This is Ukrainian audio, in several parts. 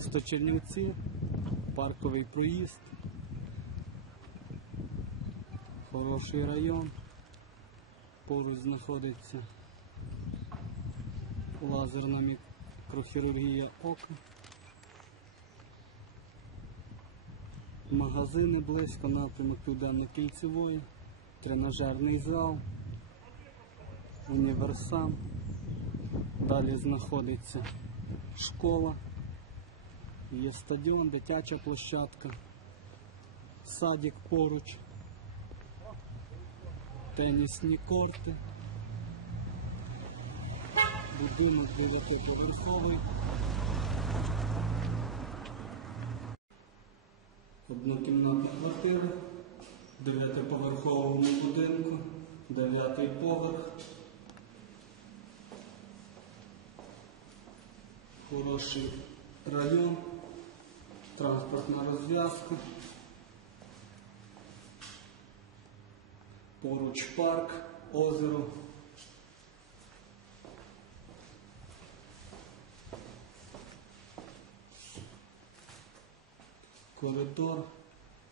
Місто Чернівці, парковий проїзд, хороший район. Поруч знаходиться лазерна мікрохірургія ока. Магазини близько, напрямок Південно-Кільцевої, тренажерний зал, універсам. Далі знаходиться школа, є стадіон, дитяча площадка, садик поруч, тенісні корти, будинок дев'ятиповерховий. Однокімнатна квартира дев'ятиповерховому будинку, дев'ятий поверх. Хороший район, транспортна розв'язка. Поруч парк, озеро. Коридор.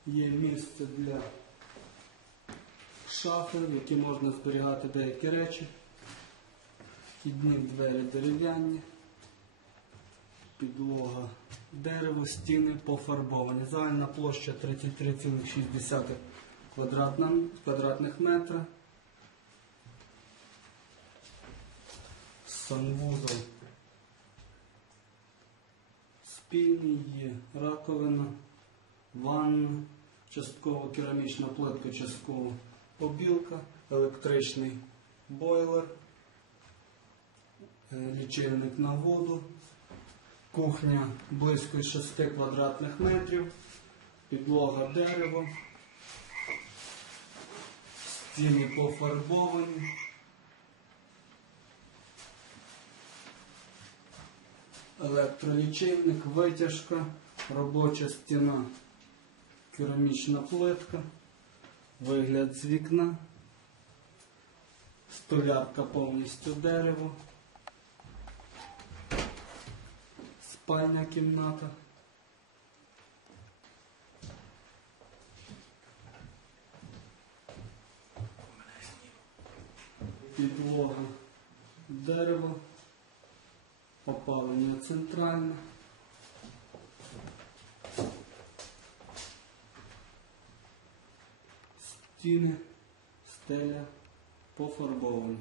Є місце для шафи, в які можна зберігати деякі речі. Вхідні двері дерев'яні підлога, дерево, стіни пофарбовані. Загальна площа 33,6 квадратних метра. Санвузол спільний, є раковина, ванна, частково керамічна плитка, частково побілка, електричний бойлер, е, лічильник на воду. Кухня близько 6 квадратних метрів, підлога дерево, стіни пофарбовані. Електролічильник, витяжка, робоча стіна, керамічна плитка, вигляд з вікна, столярка повністю дерево. Спальня кімната. Підлога дерево. Опалення центральне. Стіни, стеля пофарбовані.